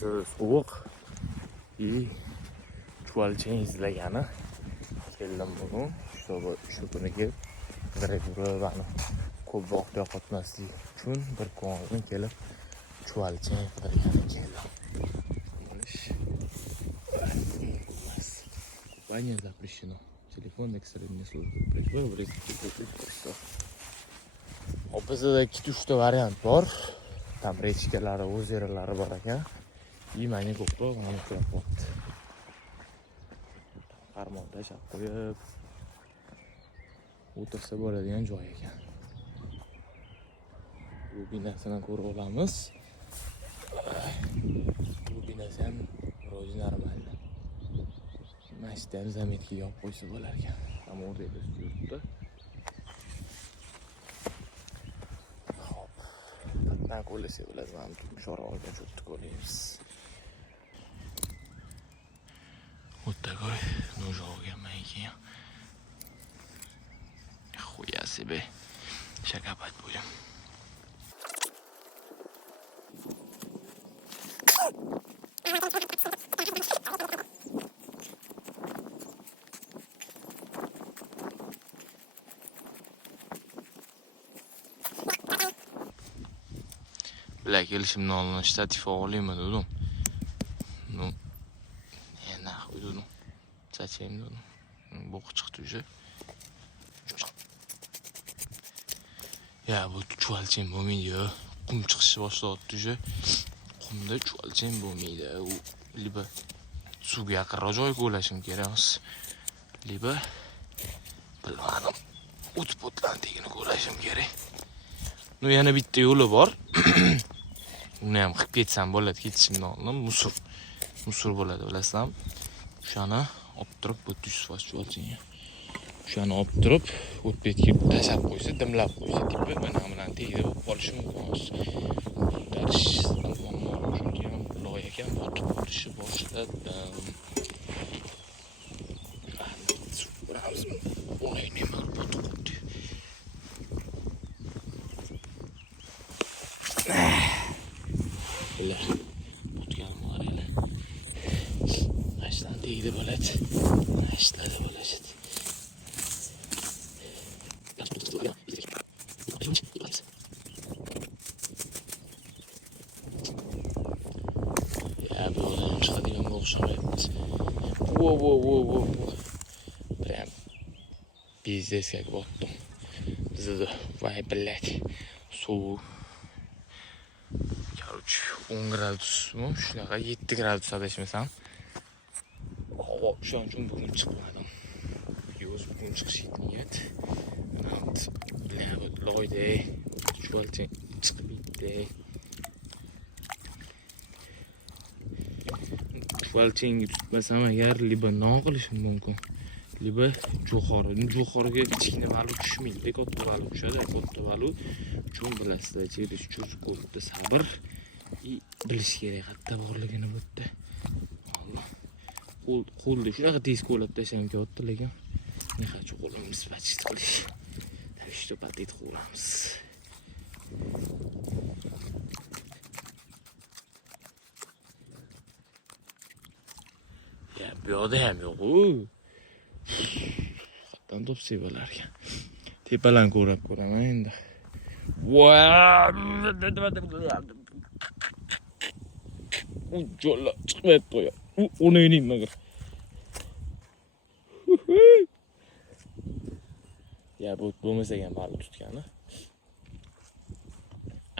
sovuq chuvalchang izlagani keldim bugun shu kuniga grevani ko'proq yo'qotmaslik uchun bir ko'nglim kelib chuvalchang qilgani keldim. Компания запрещено. Телефон экстренной службы. Причем в республике. Bizda 2-3 variant bor. Tam rechkalari, o'zeralari bor ekan. Menga ko'proq mana shu yoqyapti. Qarmoq tashab qo'yib o'tirsa bo'ladigan joy ekan. Bu binasini ko'rib olamiz. Bu binasi ham ro'zi normalni. Mashtam zametga yopib qo'ysa bo'lar ekan. Ham o'rtada yuribdi. Qatdan qo'lasa bo'ladi, mana Sho'rg'onga cho'tib qo'yamiz. Вот такой ножок я маленький. Хуя себе. Шагабать будем. Bля, kelishimni oldin shtativ olaymi dedim. Ну, nahvoy dedim. Zачем dedim. Bo'q chiqdi уже. Ya bu chuvalchang bo'lmaydi. Qum chiqishni boshlayapti уже. Qumda chuvalchang bo'lmaydi. U liba suvga yaqinroq joyga o'lashim kerak. Liba bilmadim. O'tlandigini ko'rashim kerak. No yana bitta yo'li bor. Uni ham qilib ketsam bo'ladi, ketishimdan oldin musor bo'ladi, bilasizmi? O'shani olib turib o'tishsiz chuvalchang. O'shani olib turib o'tbetga tashab qo'ysa, dimlab qo'ysa, tipi mana bilan tegib qolishi mumkin. Ko'tarish chunki ham loy ekan, botib qolishi boshladim. O'ynayman, botib qoldi. Bular botganim var hele. Kaçtan değdi böyle. Kaçtan da böyle şey. Ya bu olayım çıkadığım bu akşam yaptı. Wow. Прям пиздец как боттым. Bizde vay billet. Soğuk. 10 gradus mu? Shunaqa 7 gradus adashmasam. Havo shuning uchun bugun chiqmadim. Yo'z bugun chiqish niyat. Loyda chuvalchang chiqibdi. Chuvalchangni tutmasam agar liba non qilishim mumkin. Liba jo'xoriga kichkina balu tushmaydi, katta balu tushadi. Katta balu uchun bilasizlar, cherish uchun ko'pda sabr bilish kerak, qatta borligini bu yerda. Alloh. Qo'lda shunaqa tez qo'lab tasham ketyapti, lekin men хочу qo'limni spachit qilish. Tavishda patet qilamiz. Ya bu yoqda ham yo'q-ku. Qatdan topsa bo'lar ekan. Tepalarni ko'raman endi. Jo'lla chiqmayapti qo'ya. O'ynayning mag'ir. Ya bu bo'lmasa ham bali tutgani.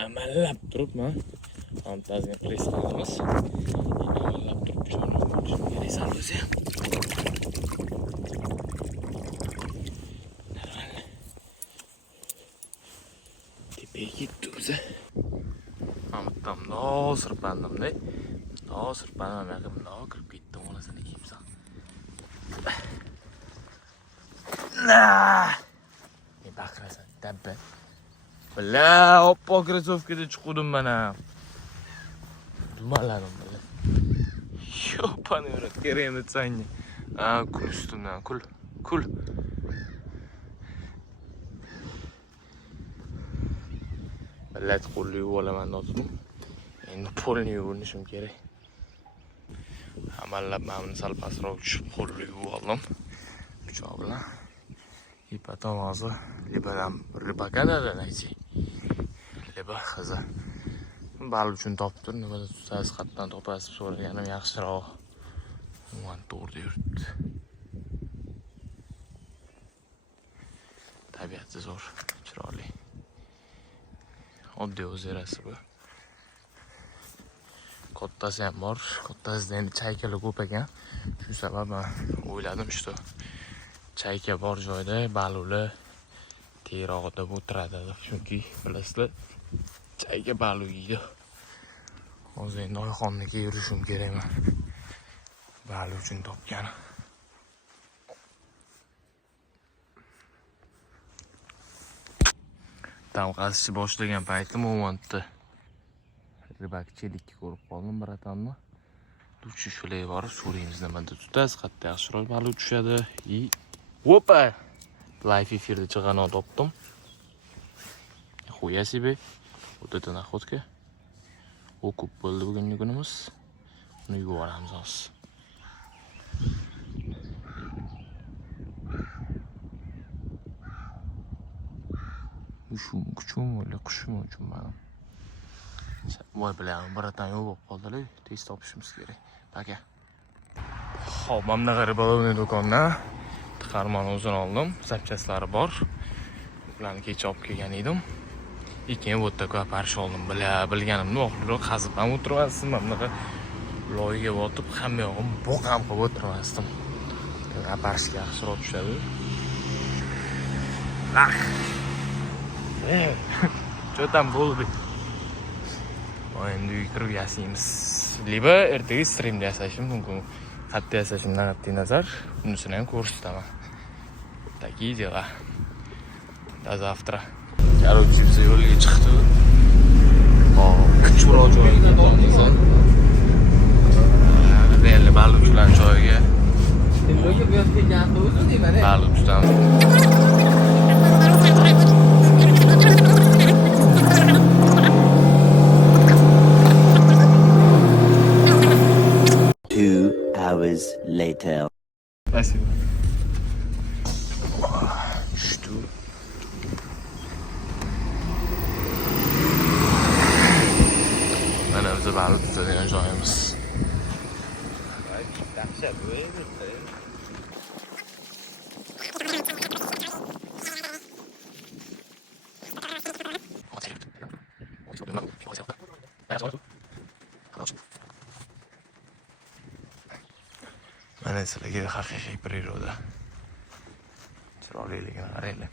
Amallab turibman. Fantaziyani press qilamiz. Amallab turib shuni bo'lishim kerak salbasi ham. Gittiğimize Mahmut'tan daha sırpandım ne? Daha sırpanım yakın daha kırıp gittim ona seni kimsen. Ne bakırasın tabi. Bela hoppa krasovkada çıkıyordum ben ha. Dumaladım böyle. Yopanı öğret gereyim etsen. Kul üstümden kul. Millet qo'lni yuvaman dedim. Endi polni yuvinishim kerak. Amallab mana buni sal pastroq tushib qo'lni yuvib oldim. Pichoq bilan. И потом hozir libadan ribakada найти. Liba qizi. Bal uchun topdir, nimada tutasiz, qayerdan topasiz so'raganim yaxshiroq. Umuman to'g'ri yuribdi. Tabiati zo'r, chiroyli. Oddiy o'zerasi bu. Kattasi ham bor. Kattasida endi chaykalar ko'p ekan. Shu sabab men o'yladim, что chayka bor joyda baluli tezroqda o'tiradi. Chunki bilasizlar, chayka balu yeydi. Hozir endi Oyxonnikiga yurishim kerakman. Balu uchun topganim. Tam qazishni boshlagan paytim o'monda ribakchilikka ko'rib qoldim bratonni. Tushishlar borib so'raymiz nimada tutasiz, qayerda yaxshiroq balu tushadi. И opa! Live efirda chig'anoq topdim. Xuya себе. Вот это находка. O'qib bo'ldi bugungi kunimiz. Uni yuboramiz hozir. Kuchum o'la qushim uchun mana. Voy bilan biratan yo'q bo'lib qoldi-ku. Tez topishimiz kerak. Paka. Xo'p, mana bunaqa ribolovniy do'kondan qarmon o'zini oldim. Zapchaslari bor. Ularni kecha olib kelgan edim. Keyin bu yerda ko'parish oldim. Bilganimni oxirroq qazib ham o'tirmasdim. Mana bunaqa loyiga botib hamma yog'im bo'g'am qilib o'tirmasdim. Aparishga yaxshiroq tushadi. Что там bo'ldi? Endi kirib yasaymiz. Liba ertaga streamda yasashim mumkin. Qayerda yasashimdan qat'iy nazar, unisini ham ko'rsataman. Такие дела. До завтра. Короче, biz yo'lga chiqdi. Kuchroq joyga boramiz. Belli baluchlar joyiga. Baluch tutamiz. Hours later. Спасибо. Что? Mana bizni balut tutadigan joyimiz. Mana sizlarga haqiqiy priroda. Chiroyliligini qaranglar.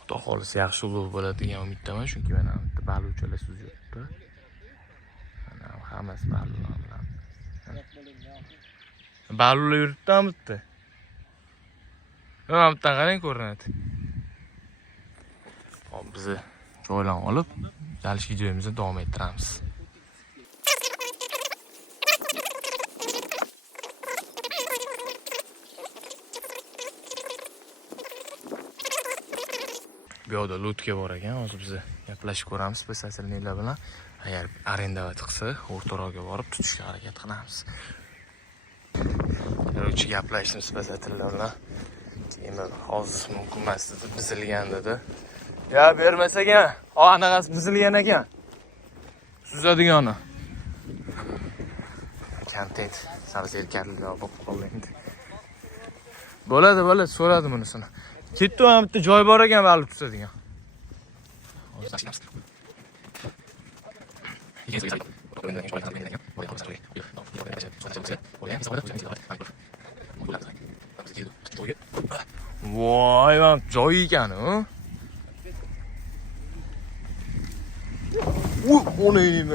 Xudo xohlasa yaxshi ulug' bo'ladi degan umiddaman, chunki mana bitta baluchalar suzib yuribdi. Mana hammasi balular bilan. Balular yuribdi-mi bitta? Mana bitta qarang ko'rinadi. Hop, biz joylarni olib, yalish videomizni davom ettiramiz. Bu yerda lotka bor ekan, hozir biz gaplashib ko'ramiz spesatelnilar bilan. Agar arendavat qilsa, o'rtaroqqa borib tutishga harakat qilamiz. Yo'lchi gaplashdim spesatellar bilan. Keyin hozir mumkin emas dedi, bizilgan dedi. Ya bermas ekan. Anaqasi bizilgan ekan. Suzadigani. Kontent sarzelkarlik olib qoldi endi. Bo'ladi, so'radi bunisini. Ketdi ham bitta joy bor ekan, balut tutadigan. Voy, men joy ekan, ha? Onu yiyeyim.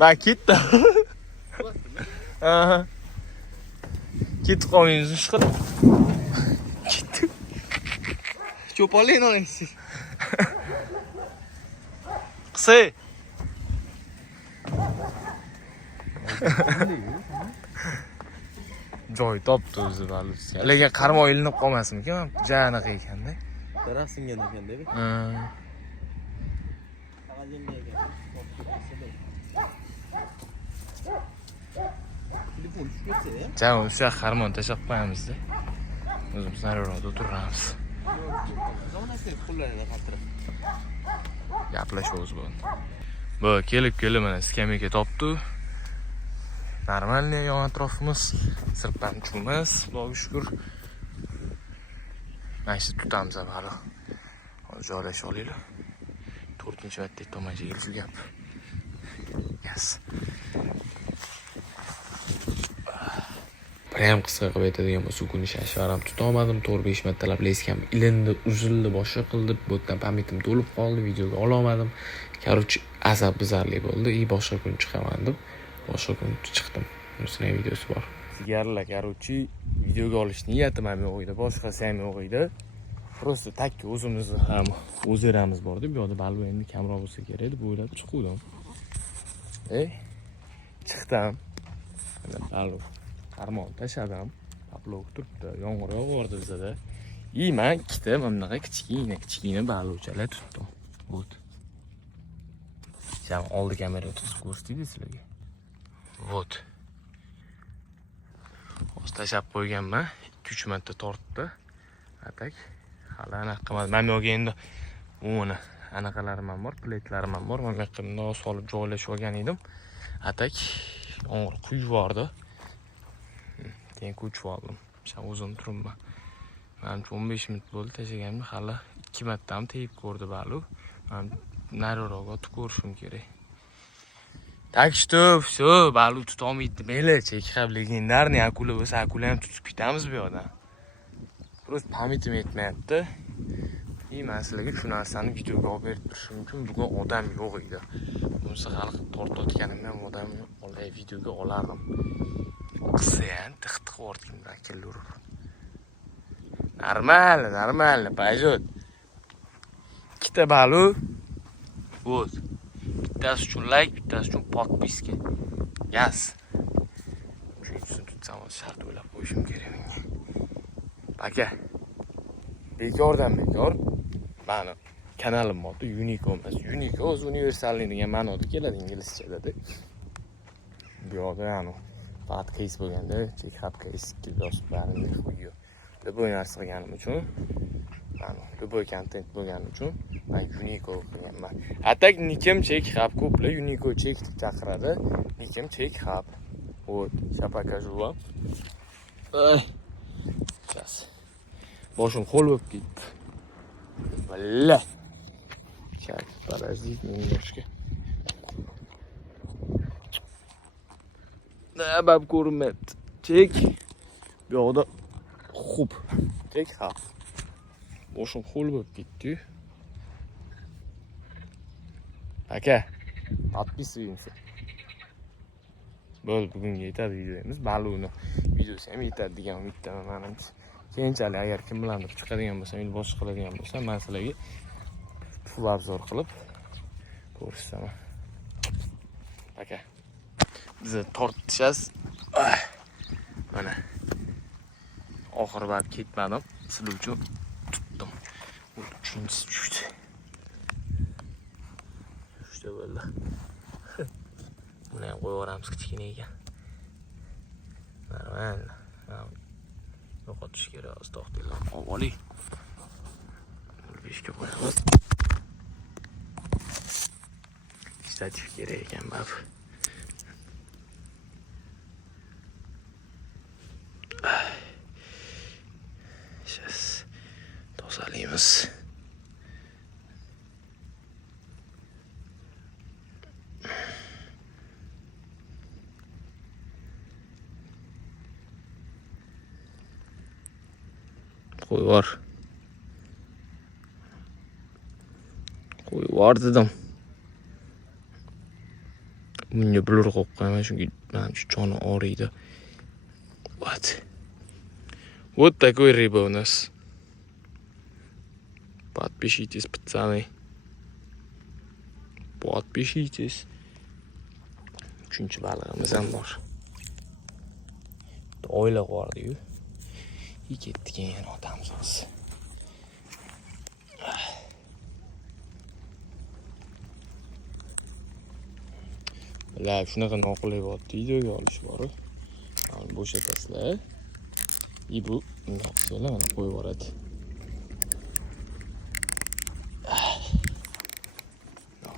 Ben ketdi. Aha. Ketdi qolmaysiz, chiqib. Ketdi. Cho'ponlar olasiz. Qisay. joy topdi o'zi baliq. Lekin qarmoq ilinib qolmasmikan? Janaqa ekanda. Daraxt singan ekanda. Jam o'sha qarmoq tashlab qo'yamiz-da. O'zimiz nariroqda o'tiramiz. Gaplashamiz bu. Bu kelib mana skameyka topdi. Normalniy yon atrofimiz sirpanchimiz, Xudoga shukr. Mana shu tutamiz avvalo. Hozir joylashib olaylik. 4-marta tomonga kelib. Yes. Ham qisqa qilib aytadigan bo'lsa, kun shashvaram tuta olmadim. 4-5 martalab leskam ilindi, uzildi, boshqa qildi. Bu yerdan pamitim to'lib qoldi, videoga ola olmadim. Короче, azab bizarlik bo'ldi. Boshqa kun chiqaman deb, boshqa kun chiqdim. Bunisining videosi bor. Sigarlar, короче, videoga olish niyatim ham yo'q edi, boshqasi ham yo'q edi. Просто takki o'zimizni ham o'zeramiz bor deb, bu yoqda balbu endi kamroq bo'lsa kerak deb o'ylab chiqdim. Chiqdim. Mana balbu qarmoq tashladim. Paplov turibdi, yomg'ir yog'ardi bizada. Men ikkita mana bunaqa kichkina baluvchalar tutdim. Вот. Jam oldi kamera tutib ko'rsatdi sizlarga. Вот. Hozir tashlab qo'yganman. 2-3 marta tortdi. Atak. Hali anaqa qilmadi. Men yo'q endi uni anaqalarim ham bor, pletlarim ham bor. Mana bunday solib joylashib olgan edim. Atak yomg'ir quyib yubordi. Keyin ko'chib oldim. O'zim turibman. Men 15 minut bo'ldi tashlaganimda, hali 2 marta ham tegib ko'rdi baluk. Men nariroqqa o'tib ko'rishim kerak. Так что всё, baluk tuta olmaydi. Mayli, chekib legendarniy akula bo'lsa, akula ham tutib ketamiz bu yoqdan. Просто pamitim yetmayapti. Men sizlarga shu narsani videoga olib berib turishim uchun bugun odam yo'q edi. Bunisi hali tortayotganimdan odam olay videoga olardim. Qisyan, tiq-tiq o'rtgimdan kelur. Normal, payjot. Ikkita baluk. Вот. Bittasi uchun like, bittasi uchun podpiska. Yes. Shuning tutsam shart o'ylab qo'yishim kerak menga. Aka. Bekordan bekor. Mani kanalim bor, Unico emas. Unico o'z universalniy degan ma'noda keladi inglizchada. Bu yoqda ana faqat case bo'lganda, check hub case yozib barini qo'yib. Любой narsa qilganim uchun, mana любой kontent bo'lgani uchun men Unico qilganman. Atak nikim check hub ko'plar Unico check deb chaqiradi. Nikim check hub. Вот, сейчас покажу вам. Сейчас. Boshim qo'l bo'lib ketdi. Valla. Сейчас, подождите немножко. Да, bab ko'rinmayapti. Chek. Bu yoqda xo'p. Chek ha. Boshim qo'l bo'lib ketdi. Aka, подписываемся. Bo'ldi, bugunga yetadi videomiz. Baluni videosi ham yetadi degan umiddaman menimcha. Keyinchalik agar kim bilandir chiqadigan bo'lsa, yoki boshqa qiladigan bo'lsa, men sizlarga full obzor qilib ko'rsataman. Aka. Biz tortishamiz. Mana. Oxiri borib ketmadim. Sizlar uchun tutdim. Bu uchinchisi tushdi. Tushdi bo'ldi. Buni ham qo'yib yuboramiz kichkina ekan. Normal. Yo'qotish kerak, to'xtinglar. Olib oling. Beshga qo'yamiz. Ishlatish kerak ekan, bab. Сейчас tozalaymiz. Qo'yib yubor dedim. Bunga blur qo'yib qo'yaman, chunki menimcha joni og'riydi. Вот такой рыба у нас. Подпишитесь, пацаны. Подпишитесь. Uchinchi balig'imiz ham bor. oila bordi-yu. Ketdi keyin yana otamiz hozir. Bular shunaqa noqulay bo'lyapti, videoga olish bor. Mana bo'shatasizlar. Bu bundoq qilib mana qo'yib yuboradi.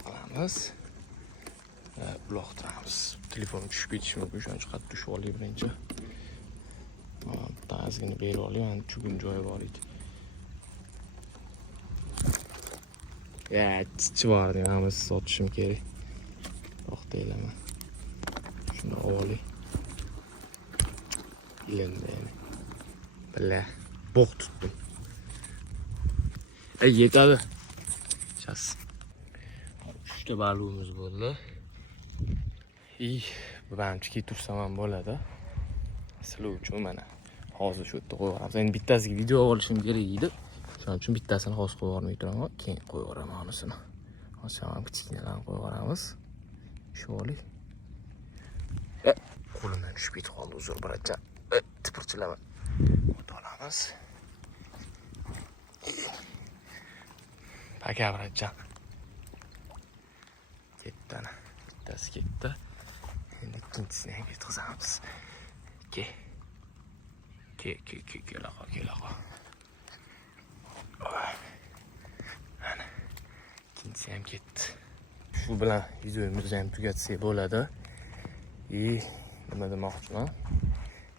Qilamiz. Uloqtiramiz. Telefon tushib ketishi mumkin, shuning uchun qattiq tushib olay birinchi. Ta'zini berib olay, mana chugun joyi bor edi. Chichi bor edi, mana sotishim kerak. To'xtaylaman. Shuni olay. Ilindi. Billa, bog' tutdim. Yetadi. Chas. 3 ta balig'imiz bo'ldi. Bu hamchiki tursam ham bo'ladi. Sizlar uchun mana hozir shu yerda qo'yib yuboramiz. Endi bittasiga video olishim kerak edi. Shuning uchun bittasini hozir qo'yib yubormay turaman, keyin qo'yib yuboraman unisini. Hozir ham kichkinalarni qo'yib yuboramiz. Shu olay. Qo'limdan tushib ketib qoldi, uzr biratcha. Tipirchilama. O'ta olamiz. Paka biratcha. Ketdi ana. Bittasi ketdi. Endi ikkinchisini ham yetkazamiz. Kelaqa. Ana. İkincisi ham ketdi. Shu bilan videomizni ham tugatsak bo'ladi. Nima demoqchiman?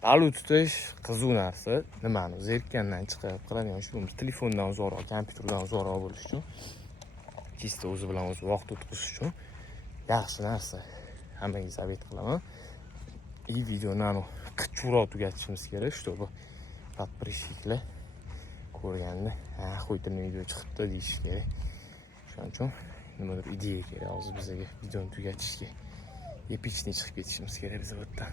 Balut tutish qiziq narsa. Nimani zerikkandan chiqib qiladigan shu telefondan uzoqroq, kompyuterdan uzoqroq bo'lish uchun, chista o'zi bilan o'zi vaqt o'tkazish uchun yaxshi narsa. Hammaga zavет qilaman. Videoni qichuvroq tugatishimiz kerak, чтобы подписчиклар ko'rganda, qo'ytirma video chiqibdi deyish kerak. Shuning uchun nimadir ideya kerak hozir bizga videoni tugatishga. Epичный chiqib ketishimiz kerak biz bu yerdan.